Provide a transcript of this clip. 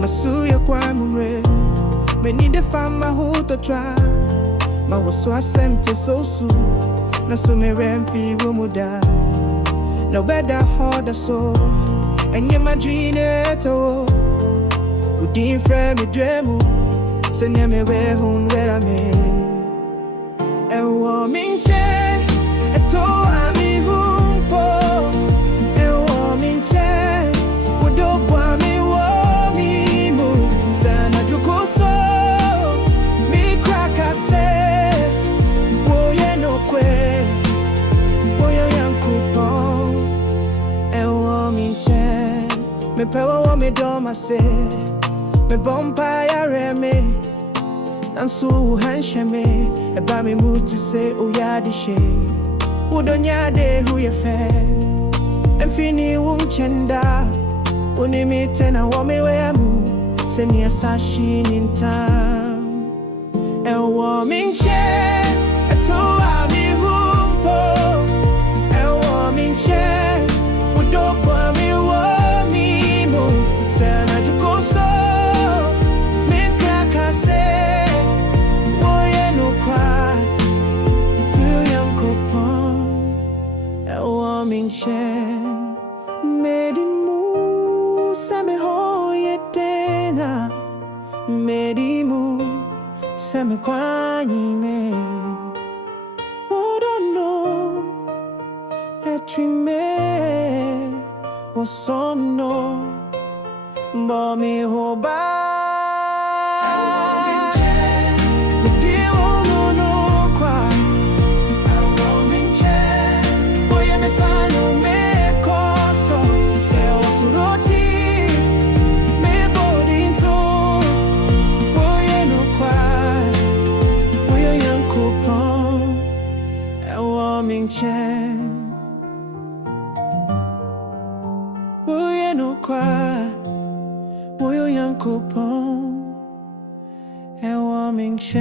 Masuya kwa mumre Meni defa mahuto tra Ma waswa semte sosu Na sumere mfi wumuda Na beda hoda so Enye madrine to Udin fre mi dremu Senye mewe hun wera me Ewo minche Eto ami humpo Ewo minche Udobwa mi wo mi mu Sana jukoso Mi krakase Woye no kwe Woye yankupon Ewo minche Me pewa wo me doma se Me bompa ya reme Nansu hansheme Eba me muti se uyadishe Udonya de huye fe Emfini umchenda Unimi tena wame wemu Seni asashi nintam Ewo minche Eto ami humpo Ewo minche Udobwa mi wo mimu Sena jukoso Medimu same hoye tena Medimu same kwanyi me Wodono etrime Wosono Bomi hoba Woye no kwa Woyo yankopon Ewo minche